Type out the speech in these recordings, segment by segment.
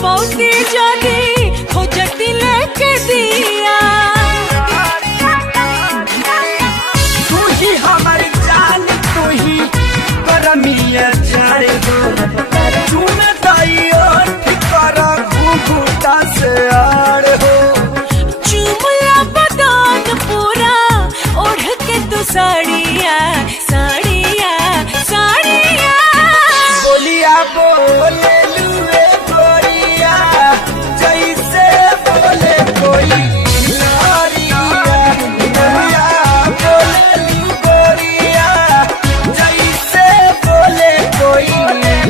पौती जानी खोजती लेके दिया तू ही हमारी जान तू ही करमिया जाने हो चुन दाइयो ठिकर घूंघूटा से आड़ हो चुमला बदान पूरा ओढ़ के तू साड़िया साड़िया साड़िया बोलिया बोले लुए गोरिया जैसे बोले कोई नारिया बोलिया बोले लू गोरिया जैसे बोले कोई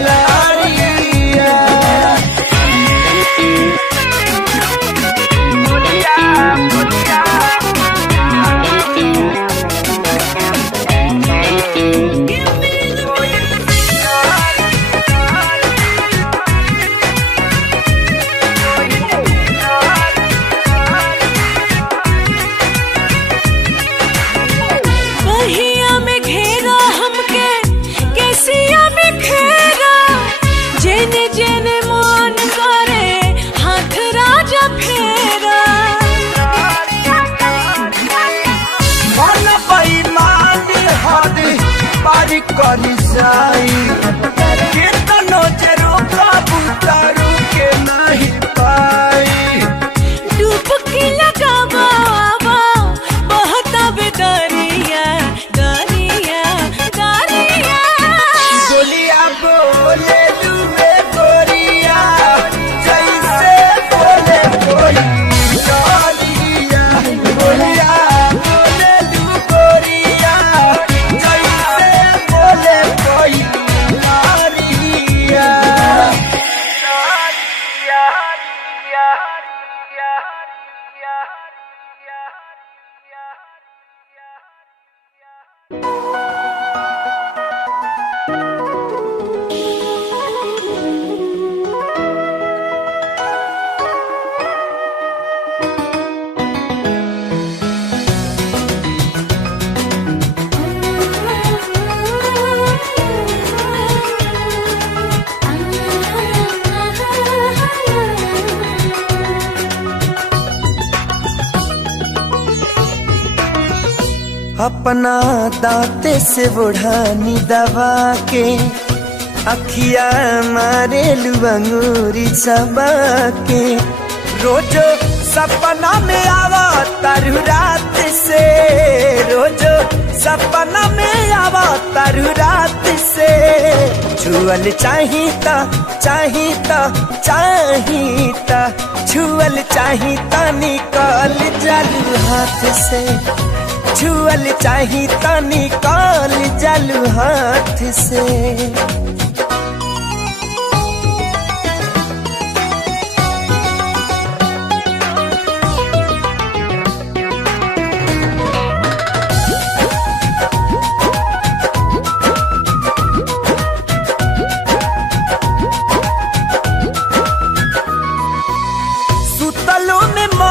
नारिया बहिया में घेरा हमके कैसिया में घेरा जेने जेने मन करे हाथ राजा फेरा मन बेईमान हद पारी करी जाई कितनो जे रोका बुतारू के नहीं पाई डुबकी लगावा आवा बहता बेदरिया दरिया दरिया बोलिया बोले लुए गोरिया जैसे बोले कोई नारिया बोलिया बोले लू गोरिया जैसे बोले कोई नारिया अपना दांते से बुढ़ानी दबा के अखिया मारे लुअंगूरी चबा के रोजो सपना में आवा तारू रात से रोजो सपना में आवा तारू रात से छुअल चाहिता चाहिता चाहिता छुअल चाहिता निकाल जालू हाथ से छुअल चाहिता निकाल जालू हाथ से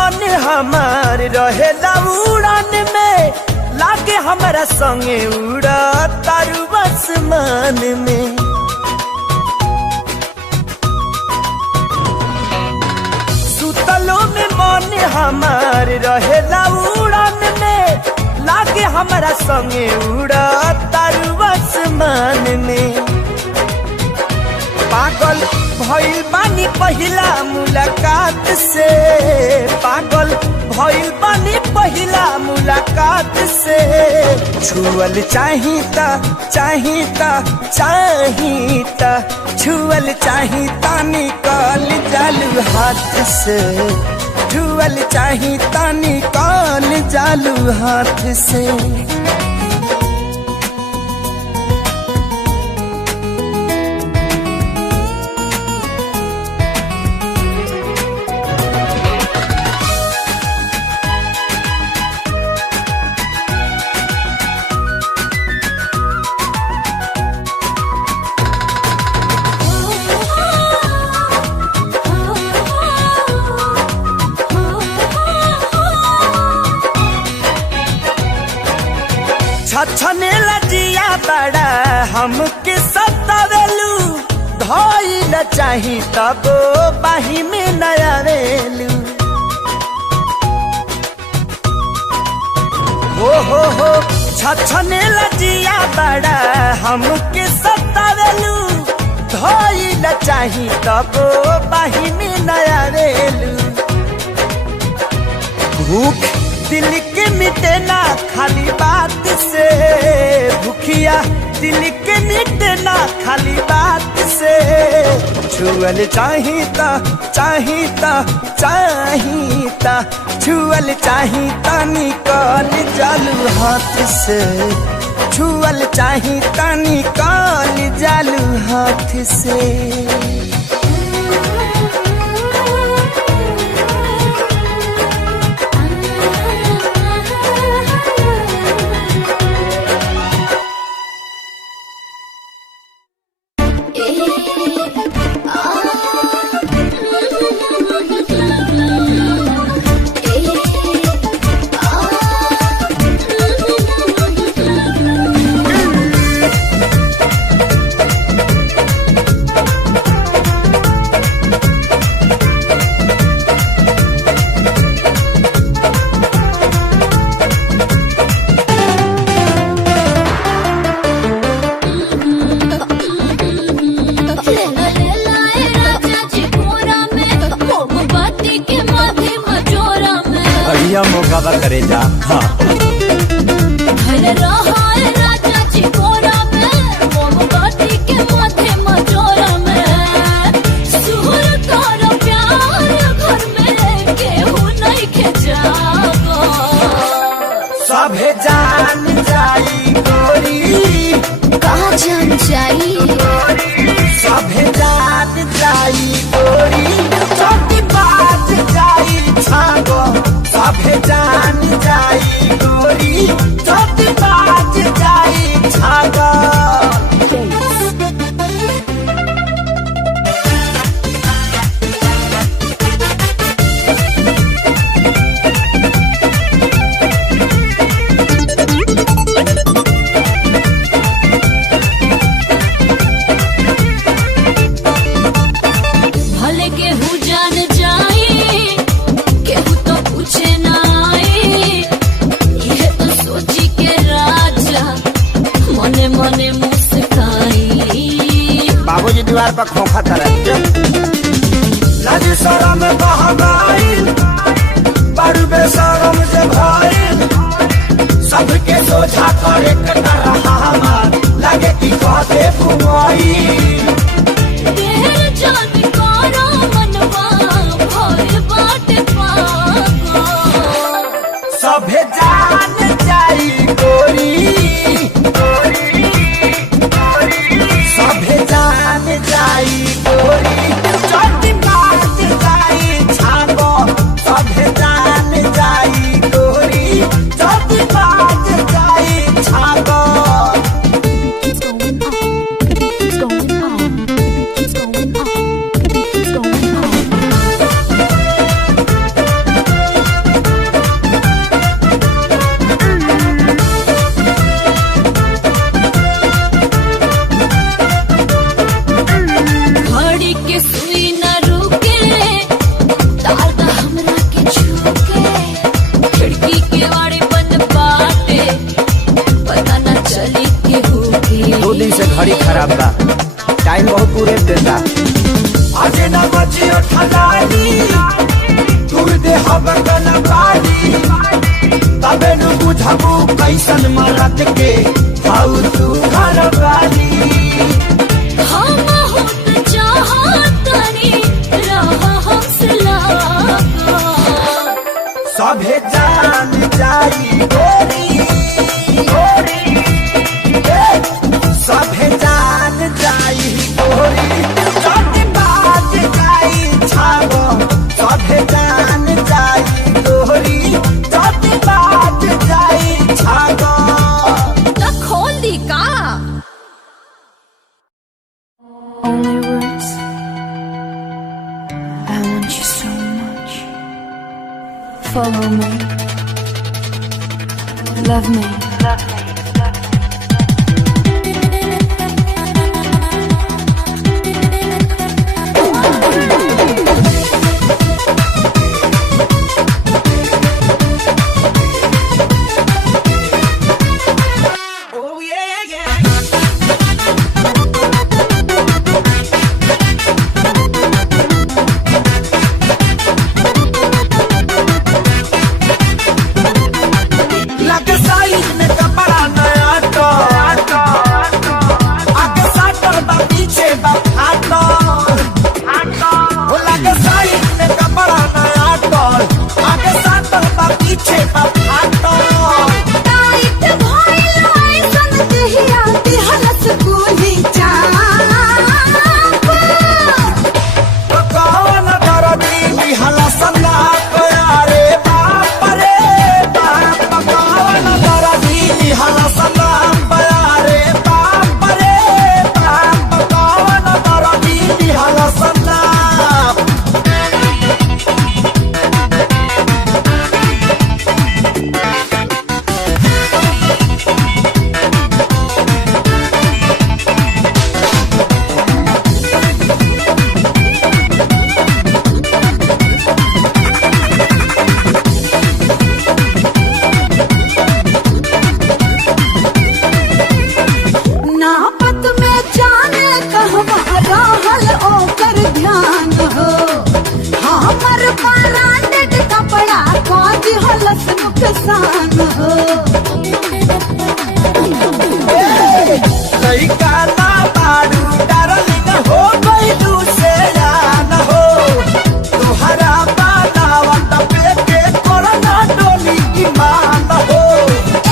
मन हमार रहेला उड़ान में, लागे हमारा संगे उड़ा तारू आसमान में। सुतलो में मन हमार रहेला उड़ान में, लागे हमारा संगे उड़ा तारू आसमान में। पागल भइल बानी पहिला मुलाकात से, पागल भइल बानी पहिला मुलाकात से। छुअल चाहिता चाहिता चाहिता, छुअल चाहिता निकाल जालू हाथ से, छुअल चाहिता निकाल जालू हाथ से। छछने लजिया बड़ा हमके सतावेलू, धइल चाही तब बाही में नयावेलू। हो छछने लजिया बड़ा हमके सतावेलू, धइल चाही तब बाही में नयावेलू। भूख दिल के मिटे ना खाली बात से, भूखिया दिल के मिटे ना खाली बात से। छुअल चाहिता चाहिता चाहिता, छुअल चाहिता निकाल जालू हाथ से, छुअल चाहिता निकाल जालू हाथ से। मौका करे जा हाँ। राजा जी कोरा में, मोमबत्ती के माथे मजोरा में। सुर तोरा प्यार घर में केहू नहीं के जागो। सभे जान जाई गोरी, कहाँ जान जाई सभे जान जाई गोरी, छोटी बात जाई छागो। सभे जान जाई गोरी, छोटी बात जाई छागो। भले केहू जान जाई, केहू तो पूछे ना आई। ये तो सोची के राजा मने मने मुस्काई। बाबूजी दीवार पर खोखा तरह लाज शरम बहगाई, बड़ बेशरम जे भइल। सबके सोझा करे कटा रहा हमार, लगे कि कहते घुमाई। तेरे जान करो मनवा भइल बाटे पागल। सभे जान जाई गोरी, सभे जान जाई गोरी, छोटी बात जाई छागो। सभे जान जाई गोरी, छोटी बात जाई छागो। It's going on. कैसन मरद के हाउ तू घर वाली हम होत चाहतनी रहा हमसे लागा सभे जान जाई गोरी गोरी सभे जान जाई गोरी जल्दी बाज जाई छागो सभे जान जाई गोरी जल्दी बाज जाई छागो त खोल दी का Only words. I want you so much. Follow me. Love me. Love me. Oh yeah yeah लग साइज में कपड़ा नया तो आगे साटर बा पीछे बा फाटो लग साइज में कपड़ा नया तो आगे साटर बा पीछे बा फाटो टाइट भइल ऐसन देहिया दिहलस गोली चाप कौन दरदी बिहला सना प्यारे बाप रे बाप कौन दरदी बिहला सना प्यारे बाप रे बाप कौन दरदी बिहला सना नापत में जाने कहवा रहल ओकर ध्यान हो हमर ब्रांडेड कपड़ा को दिहलस नुकसान हो लइका ना बाड़ू डार्लिंग हो गइलू से जान हो तुहरा बनावट पे के कोरोना डोली की मान हो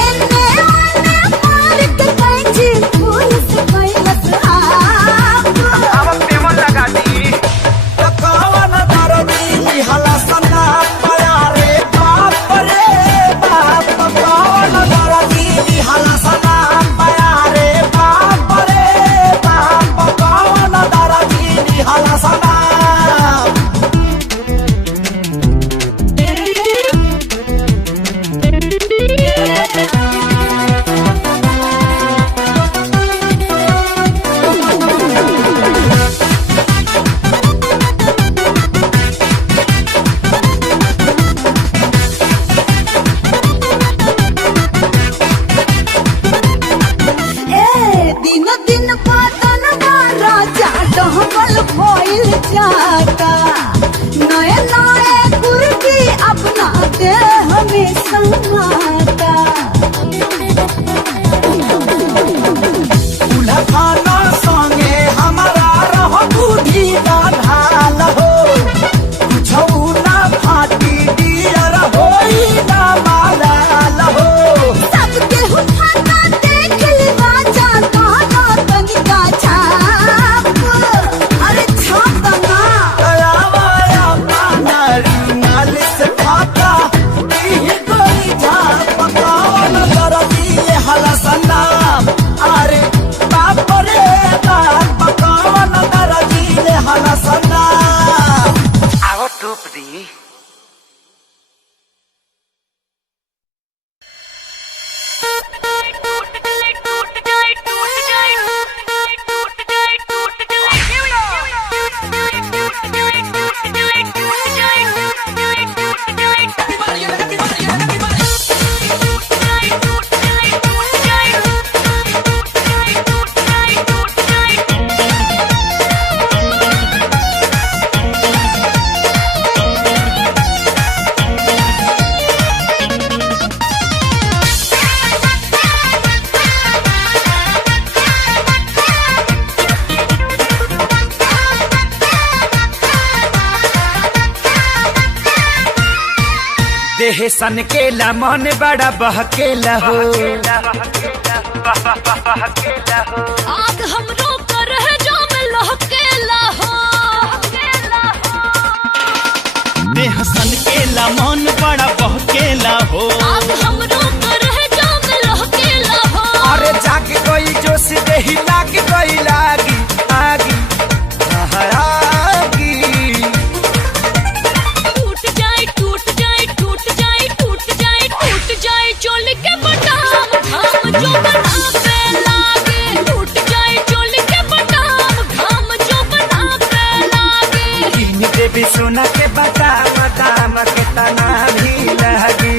एने ओने मार के कैंची फूल से कैलस आप तो कौन दरदी बिहला सना प्यारे बाप रे बाप कौन दरदी बिहला सना प्यारे बाप रे बाप कौन दरदी बिहला सना ए दिन दिन बदन राजा डहबल भइल जाता नए नए कुर्ती अपना देह में समाता दूल्हा खाना संगे हमारा रह बूढ़ी ढाल हो कुछऊ ना फाटी डियर होई ना मालाल हो सबके हुफाता देख ली राजा काना तनिका छाप अरे छाप ना दया माया पाना रुमाल से खाता ई कोई झाप कौन दरदी हला सना अरे बाप रे बाप कौन दरदी हला सना आओ टूप दी टूट जाए देह सन केला मन बड़ा बहकेला हो आग हमरो कर है जो में लहकेला हो देह सन केला मन बड़ा बहकेला हो आग हमरो कर है जो में लहकेला हो अरे जाग गई जोश देही लाग गई लागी आगी आगी टूट जाए टूट जाए टूट जाए टूट जाए टूट जाए चोली के बटाम घाम जो बनावे लागे टूट जाए चोली के बटाम घाम जो बनावे लागे कीन देवी सोना के बदाम दाम के तना भी लगी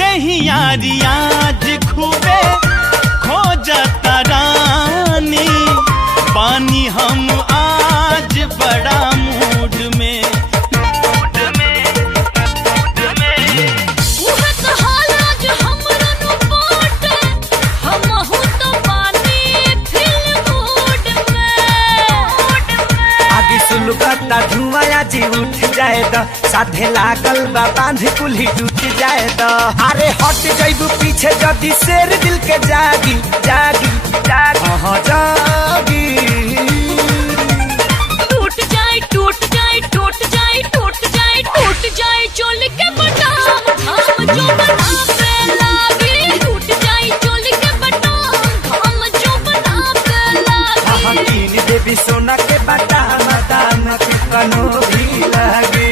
दहियारी आज खूबे खोजता रानी पानी हम आज बड़ा मूड में उहे तो हालाज हमरो नु बाट हमहु तो पानी फिल मूड में आगे सुलगता धुआं जी उठ जाए द साधे लागल बा बांध कुल्ही टूट जाए द अरे हट जाइबू पीछे जदी शेर दिल के जागी जागी जागी हाँ जागी टूट जाए टूट जाए टूट जाए टूट जाए टूट जाए चोली के बटाम घाम जो बनावे लागे टूट जाए चोली के बटाम घाम जो बनावे हाँ लागे कीन देवी सोना के बदाम दाम के कनो भी लगे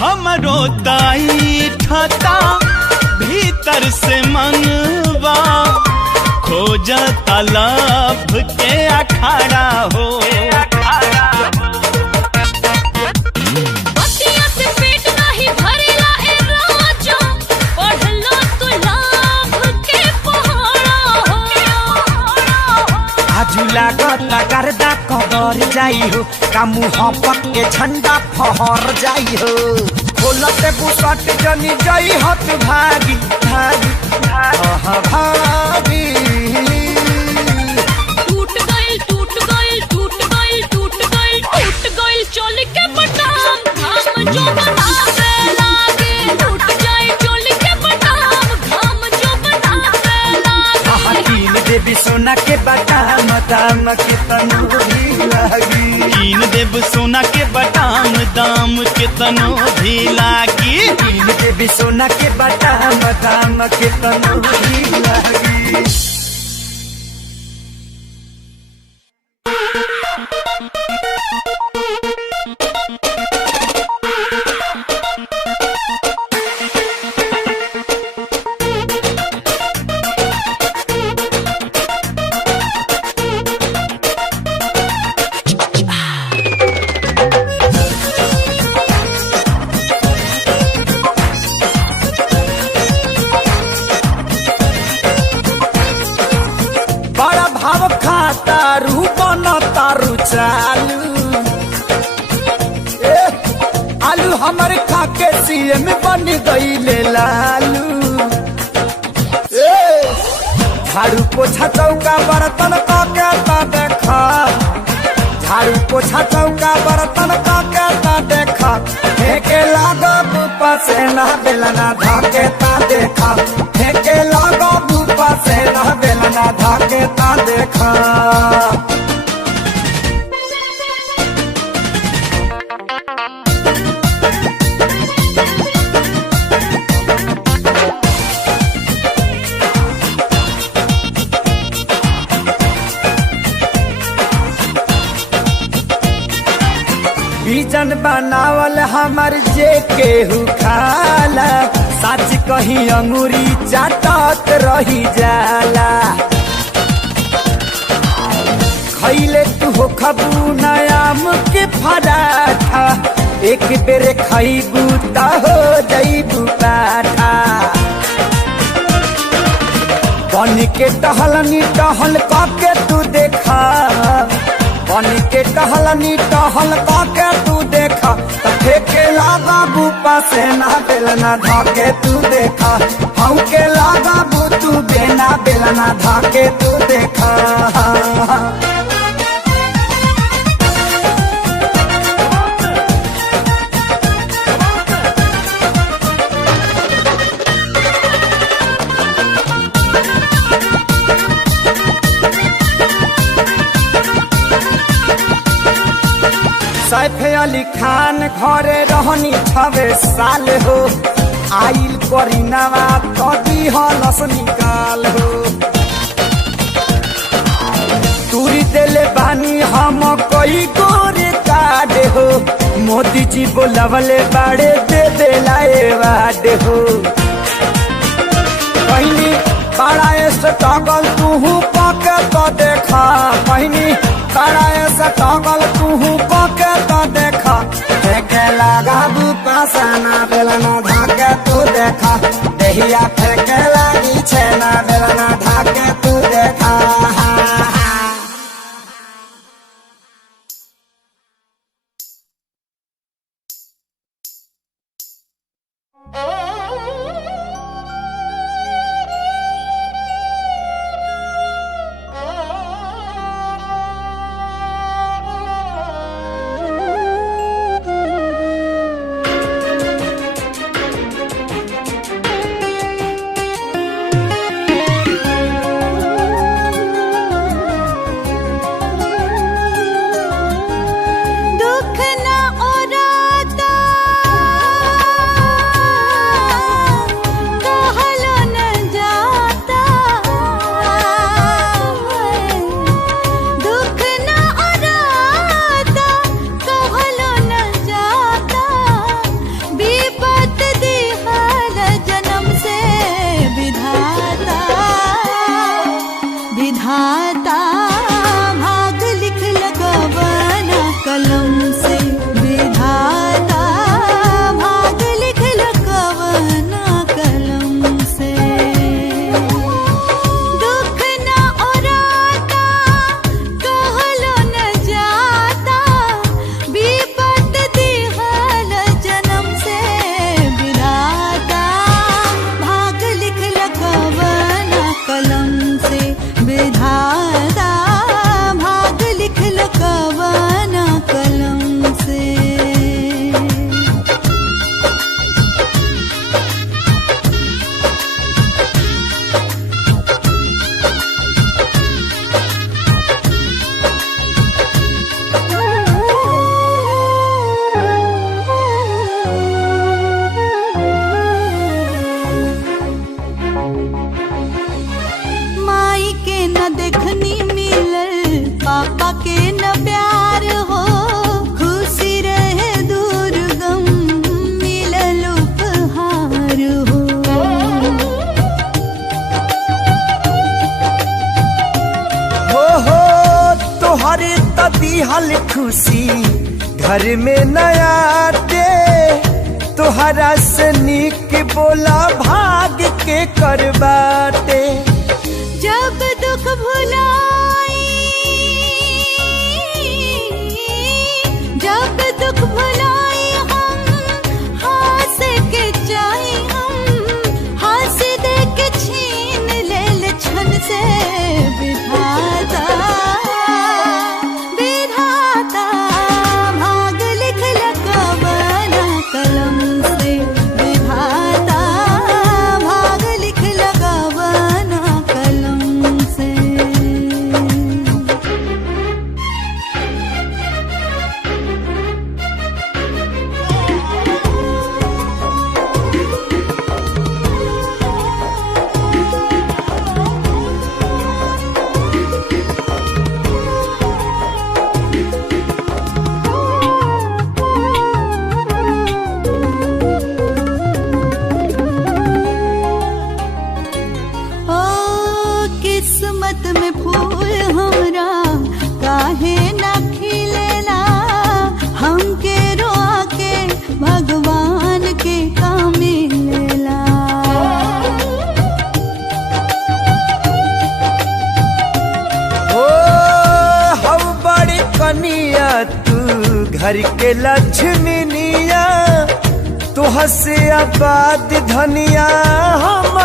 हमरो दाई ठता भीतर से मनवा खोजता लभ के अखाड़ा हो बतिया से पेट नाही भरेला ए राजा पढ़लो तो लाभ के पहाड़ा हो आजू लागत गर्दा कबर जाई हो का मुहब्बत के झंडा फहर जाई हो खोलते बुसट जनी जाई हत भागी भागी भागी टूट गइल टूट गइल टूट गइल टूट गइल टूट गइल चोली के बटाम घाम जो बनावे लागे टूट जाए चोली के बटाम घाम जो बनावे लागे कीन देवी सोना के बदाम दाम के तनु भी लगी कीन देव सोना के बटाम दाम के तनो भी लागी कीन देवी सोना के बदाम दाम के तनु भी लगी बड़ा भाव खाता रू बन तारू चालू ए, आलू हमर खाके सीएम बन गईले लालू ए, झाड़ू पोछा चौका बर्तन काके ता देखा झाड़ू पोछा चौका बर्तन काके ता देखा फेंके लागो बुपा से ना बेलना धाके ता देखा फेंके लागो बुपा से ना बेलना धाके ता देखा बीजन ऐसन बनावल हमार जे केहू खाला, सच कही अंगूरी चाटत रही जाला। खैले तू हो खबू नयाम के पराठा, एक बेर खैबू त हो जैबू पाठा। बन के टहलनी टहल के तू देखा, बन के टहलनी टहल के तू देखा, त फेंके लागा बूपा से ना बेलना धाके तू देखा, हम के लागा बू तू बेना बेलना धाके तू देखा। सैफ अली खान घरे रहनी 6 साल हो, आइल करीनावा कदी हलस निकाल हो। तूरी देले बानी हम कई गोरे कार्ड हो, मोदी जी बोलवले बाड़े दे देलाए वाड हो। कहनी बड़ा स्ट्रगल तू पके तो देखा, कहनी बड़ा स्ट्रगल तू पके तो देखा, फेंके लगा बुपासना बेलना धाके तू देखा, देहिया फेंके लगी छेना बेलना धाके तू देखा। दिहल खुशी घर में नया दे, तोहरा से निक बोला भाग के करबाटे। जब दुख भुलाई, जब दुख भुलाई हम हंस के जाई, हम हंस दे के छीन ले छन से विधाता। भाग लिख लगवाना कलम से विधाता, भाग लिख लगवाना घर के लक्ष्मीनिया तू हसे आबाद धनिया हम